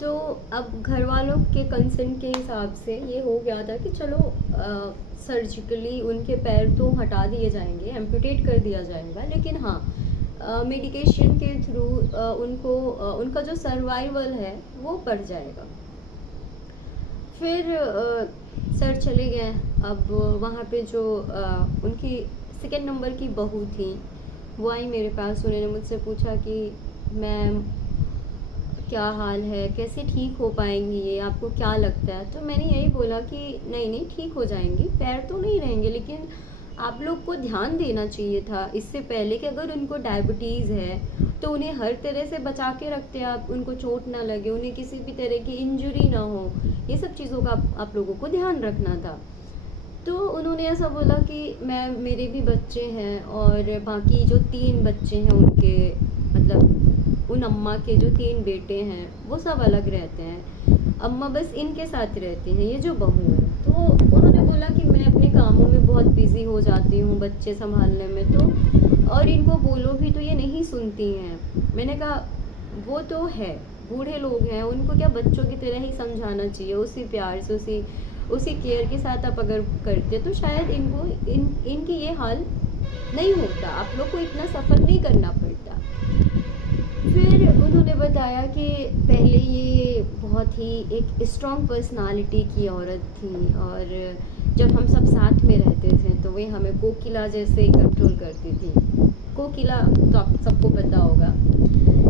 तो अब घर वालों के कंसर्न के हिसाब से ये हो गया था कि चलो सर्जिकली उनके पैर तो हटा दिए जाएंगे, एम्पुटेट कर दिया जाएगा, लेकिन हाँ मेडिकेशन के थ्रू उनको उनका जो सर्वाइवल है वो बढ़ जाएगा। फिर सर चले गए। अब वहाँ पे जो उनकी सेकेंड नंबर की बहू थी वो आई मेरे पास। उन्होंने मुझसे पूछा कि मैम क्या हाल है, कैसे ठीक हो पाएंगी ये, आपको क्या लगता है? तो मैंने यही बोला कि नहीं नहीं ठीक हो जाएंगी, पैर तो नहीं रहेंगे, लेकिन आप लोग को ध्यान देना चाहिए था इससे पहले कि अगर उनको डायबिटीज़ है तो उन्हें हर तरह से बचा के रखते, आप उनको चोट ना लगे, उन्हें किसी भी तरह की इंजरी ना हो, ये सब चीज़ों का आप लोगों को ध्यान रखना था। तो उन्होंने ऐसा बोला कि मैं मेरे भी बच्चे हैं और बाकी जो 3 बच्चे हैं उनके, मतलब उन अम्मा के जो 3 बेटे हैं वो सब अलग रहते हैं, अम्मा बस इनके साथ रहती हैं, ये जो बहू है। तो उन्होंने बोला कि मैं अपने कामों में बहुत बिज़ी हो जाती हूँ बच्चे संभालने में, तो और इनको बोलो भी तो ये नहीं सुनती हैं। मैंने कहा वो तो है, बूढ़े लोग हैं, उनको क्या बच्चों की तरह ही समझाना चाहिए, उसी प्यार से उसी केयर के साथ आप अगर करते तो शायद इनकी ये हाल नहीं होता, आप लोग को इतना सफ़र नहीं करना पड़ता। फिर उन्होंने बताया कि पहले ये बहुत ही एक स्ट्रॉन्ग पर्सनालिटी की औरत थी और जब हम सब साथ में रहते थे तो वे हमें कोकिला जैसे कंट्रोल करती थी। कोकिला तो आप सबको पता होगा,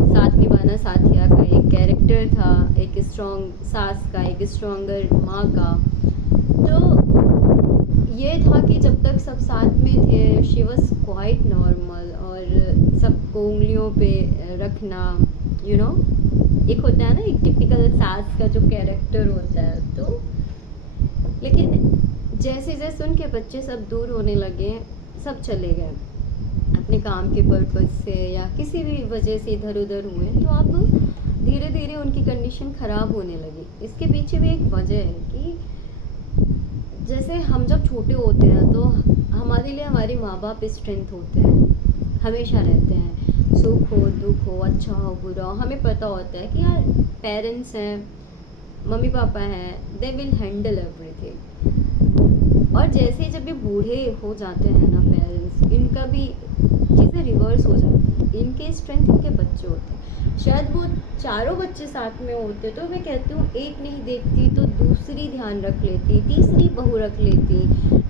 साथ निभाना साथिया का एक कैरेक्टर था, एक स्ट्रॉन्ग सास का, एक स्ट्रॉन्गर माँ का। तो ये था कि जब तक सब साथ में थे शी वॉज क्वाइट नॉर्मल, और सबको उंगलियों पे रखना, यू नो, एक होता है ना एक टिपिकल सास का जो कैरेक्टर होता है। तो लेकिन जैसे जैसे उनके बच्चे सब दूर होने लगे, सब चले गए अपने काम के पर्पज़ से या किसी भी वजह से इधर उधर हुए, तो अब धीरे धीरे उनकी कंडीशन ख़राब होने लगी। इसके पीछे भी एक वजह है कि जैसे हम जब छोटे होते हैं तो हमारे लिए हमारे माँ बाप स्ट्रेंथ होते हैं, हमेशा रहते हैं, सुख हो दुख हो, अच्छा हो बुरा हो, हमें पता होता है कि यार पेरेंट्स हैं, मम्मी पापा हैं, दे विल हैंडल एवरीथिंग। और जैसे ही जब ये बूढ़े हो जाते हैं ना पेरेंट्स, इनका भी चीज़ें रिवर्स हो जाती हैं, इनके स्ट्रेंथ इनके बच्चे होते हैं। शायद वो चारों बच्चे साथ में होते तो मैं कहती हूँ एक नहीं देखती तो दूसरी ध्यान रख लेती, तीसरी बहू रख लेती,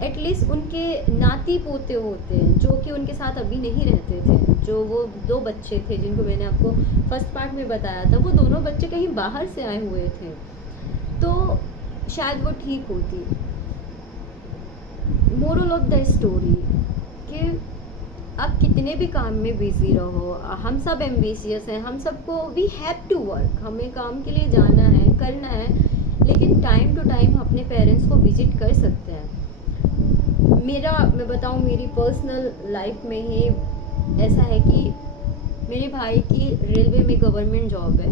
एटलीस्ट उनके नाती पोते होते हैं जो कि उनके साथ अभी नहीं रहते थे। जो वो 2 बच्चे थे जिनको मैंने आपको फर्स्ट पार्ट में बताया था, वो दोनों बच्चे कहीं बाहर से आए हुए थे, तो शायद वो ठीक होती। मोरल ऑफ द स्टोरी कि आप कितने भी काम में बिजी रहो, हम सब एम्बिशियस हैं, हम सबको वी हैव टू वर्क, हमें काम के लिए जाना है, करना है, लेकिन टाइम टू टाइम अपने पेरेंट्स को विजिट कर सकते हैं। मैं बताऊं मेरी पर्सनल लाइफ में ही ऐसा है कि मेरे भाई की रेलवे में गवर्नमेंट जॉब है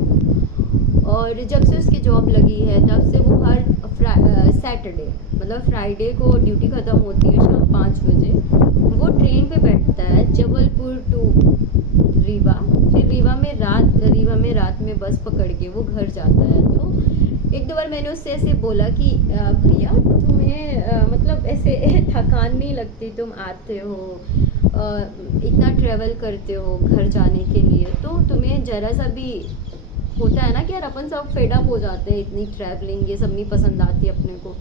और जब से उसकी जॉब लगी है तब से वो हर सैटरडे, मतलब फ्राइडे को ड्यूटी ख़त्म होती है शाम 5 बजे, वो ट्रेन पे बैठता है जबलपुर टू रीवा, फिर रीवा में रात में बस पकड़ के वो घर जाता है। तो एक दो बार मैंने उससे ऐसे बोला कि भैया तुम्हें मतलब ऐसे थकान नहीं लगती, तुम आते हो इतना ट्रैवल करते हो घर जाने के लिए, तो तुम्हें ज़रा सा भी होता है ना कि यार अपन सब फेड अप हो जाते हैं, इतनी ट्रैवलिंग ये सब नहीं पसंद आती अपने को।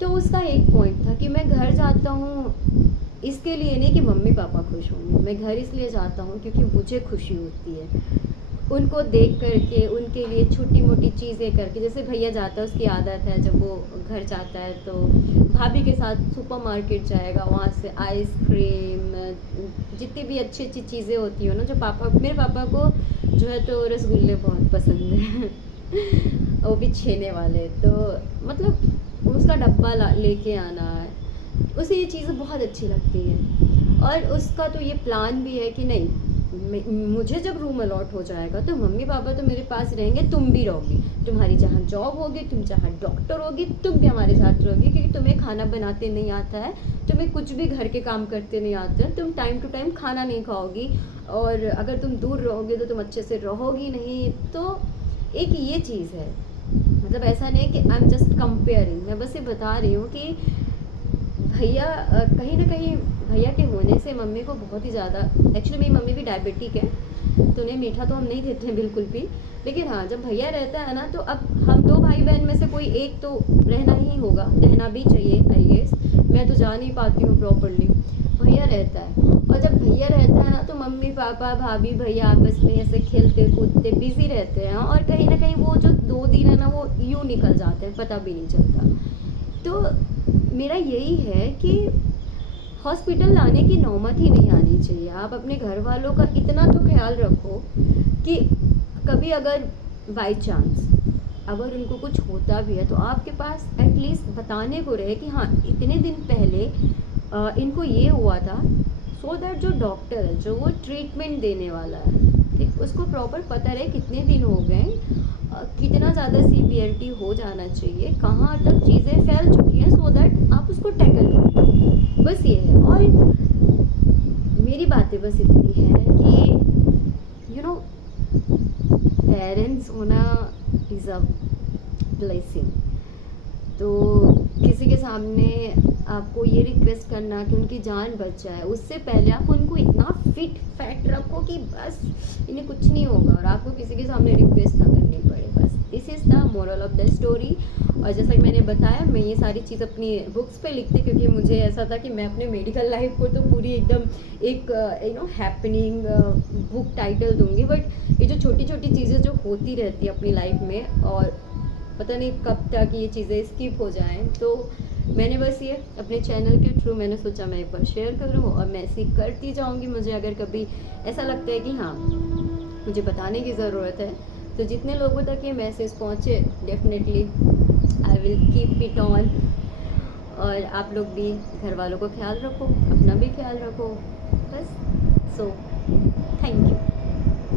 तो उसका एक पॉइंट था कि मैं घर जाता हूँ इसके लिए नहीं कि मम्मी पापा खुश होंगे, मैं घर इसलिए जाता हूँ क्योंकि मुझे खुशी होती है उनको देख करके, उनके लिए छोटी मोटी चीज़ें करके। जैसे भैया जाता है, उसकी आदत है जब वो घर जाता है तो भाभी के साथ सुपरमार्केट जाएगा, वहाँ से आइसक्रीम, जितनी भी अच्छी अच्छी चीज़ें होती हो ना, जो मेरे पापा को जो है तो रसगुल्ले बहुत पसंद है वो भी छेने वाले, तो मतलब उसका डब्बा लेके आना है, उसे ये चीज़ें बहुत अच्छी लगती हैं। और उसका तो ये प्लान भी है कि नहीं, मुझे जब रूम अलॉट हो जाएगा तो मम्मी पापा तो मेरे पास रहेंगे, तुम भी रहोगी, तुम्हारी जहाँ जॉब होगी, तुम जहाँ डॉक्टर होगी, तुम भी हमारे साथ रहोगी, क्योंकि तुम्हें खाना बनाते नहीं आता है, तुम्हें कुछ भी घर के काम करते नहीं आते हैं, तुम टाइम टू टाइम खाना नहीं खाओगी, और अगर तुम दूर रहोगे तो तुम अच्छे से रहोगी नहीं। तो एक ये चीज़ है, मतलब ऐसा नहीं है कि आई एम जस्ट कंपेयरिंग, मैं बस ये बता रही हूँ कि भैया कहीं ना कहीं भैया के होने से मम्मी को बहुत ही ज़्यादा, एक्चुअली मेरी मम्मी भी डायबिटिक है तो उन्हें मीठा तो हम नहीं देते हैं बिल्कुल भी, लेकिन हाँ जब भैया रहता है ना तो अब हम दो भाई बहन में से कोई एक तो रहना ही होगा, रहना भी चाहिए आई गेस, मैं तो जा नहीं पाती हूँ प्रॉपरली, भैया रहता है। और जब भैया रहता है ना तो मम्मी पापा भाभी भैया आपस में ऐसे खेलते कूदते बिजी रहते हैं, और कहीं ना कहीं वो जो 2 दिन है ना वो यूँ निकल जाते हैं, पता भी नहीं चलता। तो मेरा यही है कि हॉस्पिटल लाने की नौबत ही नहीं आनी चाहिए। आप अपने घर वालों का इतना तो ख्याल रखो कि कभी अगर बाई चांस अगर उनको कुछ होता भी है तो आपके पास एटलीस्ट बताने को रहे कि हाँ इतने दिन पहले इनको ये हुआ था, सो दैट जो डॉक्टर है जो वो ट्रीटमेंट देने वाला है ठीक उसको प्रॉपर पता रहे कितने दिन हो गए, कितना ज़्यादा सीवियरिटी हो जाना चाहिए, कहाँ तक चीज़ें फैल चुकी हैं, सो दैट आप उसको टैकल करो। बस ये है। और मेरी बातें बस इतनी है कि पेरेंट्स होना इज़ अ ब्लेसिंग। तो किसी के सामने आपको ये रिक्वेस्ट करना कि उनकी जान बच जाए, उससे पहले आप उनको इतना फिट फैट रखो कि बस इन्हें कुछ नहीं होगा और आपको किसी के सामने रिक्वेस्ट ना करनी पड़े। बस this is the moral of the story. और जैसा कि मैंने बताया मैं ये सारी चीज़ अपनी बुक्स पे लिखती, क्योंकि मुझे ऐसा था कि मैं अपने मेडिकल लाइफ को तो पूरी एकदम एक हैपनिंग बुक टाइटल दूंगी, बट ये जो छोटी छोटी चीज़ें जो होती रहती है अपनी लाइफ में और पता नहीं कब तक ये चीज़ें स्किप हो जाएं, तो मैंने बस ये अपने चैनल के थ्रू मैंने सोचा मैं एक बार शेयर करूं और मैं ऐसी करती जाऊंगी। मुझे अगर कभी ऐसा लगता है कि हाँ मुझे बताने की ज़रूरत है, तो जितने लोगों तक ये मैसेज पहुँचे definitely I will keep it on. और आप लोग भी घर वालों को ख्याल रखो, अपना भी ख्याल रखो, बस। So thank you.